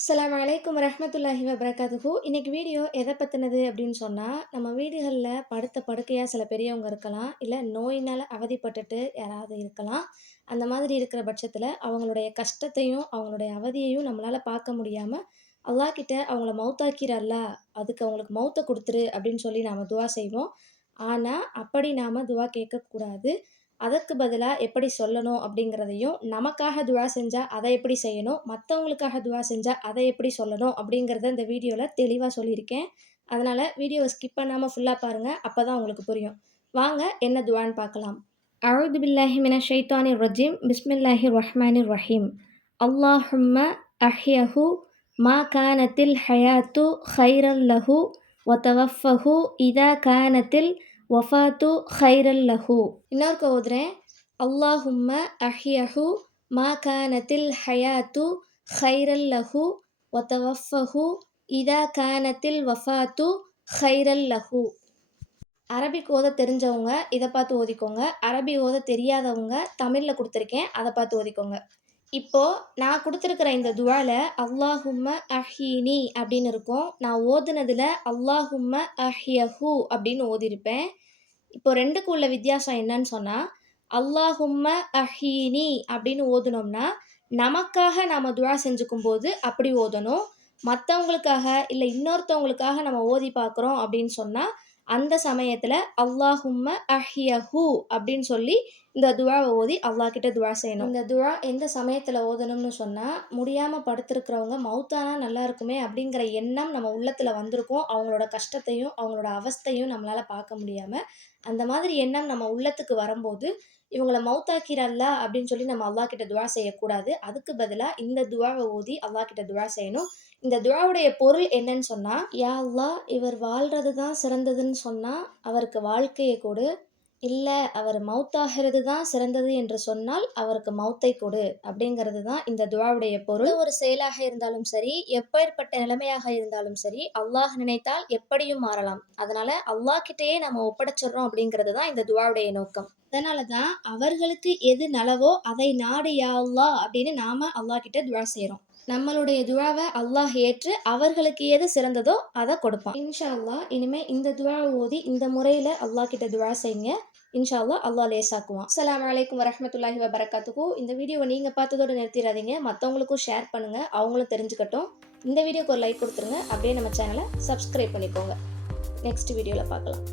அஸ்ஸலாமு அலைக்கும் வரஹ்மத்துல்லாஹி வபரகாத்துஹு. இன்னைக்கு வீடியோ எத பத்தினது அப்படின்னு சொன்னா, நம்ம வீடுகள்ல படுத்த படுக்கையா சில பெரியவங்க இருக்கலாம். இல்ல நோயினால அவதிப்பட்டுட்டு யாராவது இருக்கலாம். அந்த மாதிரி இருக்கிற பட்சத்தில, அவங்களுடைய கஷ்டத்தையும், அவங்களுடைய அவதியையும் நம்மளால பார்க்க முடியாம, அல்லாஹ் கிட்ட அவங்கள மௌத்தாக்கிறல்ல, அதுக்கு அவங்களுக்கு மௌத்த குடுத்துரு அப்படின்னு சொல்லி நாம துஆ செய்வோம். ஆனா, அப்படி நாம துஆ கேட்கக்கூடாது. அதற்கு பதிலா எப்படி சொல்லணும் அப்படிங்கிறதையும், நமக்காக துஆ செஞ்சா அத எப்படி செய்யணும், மத்தவங்களுக்காக துஆ செஞ்சா அத எப்படி சொல்லணும் அப்படிங்கிறத இந்த வீடியோல தெளிவா சொல்லியிருக்கேன். அதனால வீடியோவ ஸ்கிப் பண்ணாம ஃபுல்லா பாருங்க. அப்பதான் உங்களுக்கு புரியும். வாங்க என்ன துஆன்னு பார்க்கலாம். அஊது பில்லாஹி மினஷ் ஷைத்தானிர் ரஜீம். பிஸ்மில்லாஹிர் ரஹ்மானிர் ரஹீம். அல்லாஹும்ம அஹ்யஹு மா கானத்தில் ஹயாத்து கைரல் லஹு வ தவஃபஹு இதா கானத்தில் வஃபாத்து கைரல் லஹு. இன்னொருக்க ஓதுறேன். அல்லாஹும்ம அஹ்யஹு மா கானத்தில் ஹயாத்து கைரல் லஹு வ தவஃபஹு இதா கானத்தில் வஃபாத்து கைரல் லஹு. அரபிக் ஓத தெரிஞ்சவங்க இத பார்த்து ஓதிக்கோங்க. அரபி ஓத தெரியாதவங்க தமிழ்ல குடுத்துருக்கேன். அத பார்த்து ஓதிக்கோங்க. இப்போ நான் குடுத்திருக்கிற இந்த துஆல அல்லாஹும்ம அஹ்யினி அப்படின்னு இருக்கும். நான் ஓதுனதுல அல்லாஹும்ம அஹ்யஹு அப்படின்னு ஓதியிருப்பேன். இப்போ 2க்கும் உள்ள வித்தியாசம் என்னன்னு சொன்னா, அல்லாஹும்ம அஹ்யினி அப்படின்னு ஓதுனோம்னா, நமக்காக நாம துஆ செஞ்சுக்கும்போது அப்படி ஓதணும். மத்தவங்களுக்காக, இல்ல இன்னொருத்தவங்களுக்காக நம்ம ஓதி பார்க்குறோம் அப்படின்னு சொன்னா, அந்த சமயத்துல அல்லாஹும்ம அஹ்யஹு அப்படின்னு சொல்லி இந்த துஆவ ஓதி அல்லாஹ் கிட்ட துஆ செய்யணும். இந்த துஆ எந்த சமயத்துல ஓதணும்னு சொன்னா, முடியாம படுத்திருக்கிறவங்க மௌத்தானா நல்லா இருக்குமே அப்படிங்கிற எண்ணம் நம்ம உள்ளத்துல வந்திருக்கும். அவங்களோட கஷ்டத்தையும், அவங்களோட அவஸ்தையும் நம்மளால பார்க்க முடியாம, அந்த மாதிரி எண்ணம் நம்ம உள்ளத்துக்கு வரும்போது, இவங்கள மௌத்தாக்கிறல்ல அப்படின்னு சொல்லி நம்ம அல்லாஹ் கிட்ட துஆ செய்யக்கூடாது. அதுக்கு பதிலா இந்த துஆவ ஓதி அல்லாஹ் கிட்ட துஆ செய்யணும். இந்த துஆவுடைய பொருள் என்னன்னு சொன்னா, யா அல்லாஹ் இவர் வாழ்றது தான் சிறந்ததுன்னு சொன்னா, அவருக்கு வாழ்க்கைய கொடு. இல்ல அவர் மௌத்தாகிறது தான் சிறந்தது என்று சொன்னால், அவருக்கு மௌத்தை கொடு. அப்படிங்கிறது தான் இந்த துஆவுடைய பொருள். எந்த ஒரு செயலாக இருந்தாலும் சரி, எப்பேர்ப்பட்ட நிலைமையாக இருந்தாலும் சரி, அல்லாஹ் நினைத்தால் எப்படியும் மாறலாம். அதனால அல்லாஹ் கிட்டயே நம்ம ஒப்படைச்சிடுறோம் அப்படிங்கிறது தான் இந்த துஆவுடைய நோக்கம். அதனால தான் அவர்களுக்கு எது நலவோ அதை நாடு யா அல்லாஹ் அப்படின்னு நாம அல்லாஹ் கிட்ட துஆ செய்றோம். நம்மளுடைய துஆவ அல்லாஹ் ஏற்று அவர்களுக்கு எது சிறந்ததோ அத கொடுப்பான். இன்ஷா அல்லாஹ் இனிமே இந்த துஆவ ஓதி இந்த முறையில அல்லாஹ் கிட்ட துஆ செய்யுங்க. இன்ஷா அல்லாஹ் அல்லாஹ் லேசாக்குவான். அஸ்ஸலாமு அலைக்கும் வரஹ்மத்துல்லாஹி வபரகாத்துஹு. இந்த வீடியோவ நீங்க பார்த்ததோட நிறுத்திறாதீங்க. மத்தவங்களுக்கும் ஷேர் பண்ணுங்க. அவங்களும் தெரிஞ்சுக்கட்டும். இந்த வீடியோக்கு ஒரு லைக் குடுத்துருங்க. அப்படியே நம்ம சேனல சப்ஸ்கிரைப் பண்ணிக்கோங்க. நெக்ஸ்ட் வீடியோல பார்க்கலாம்.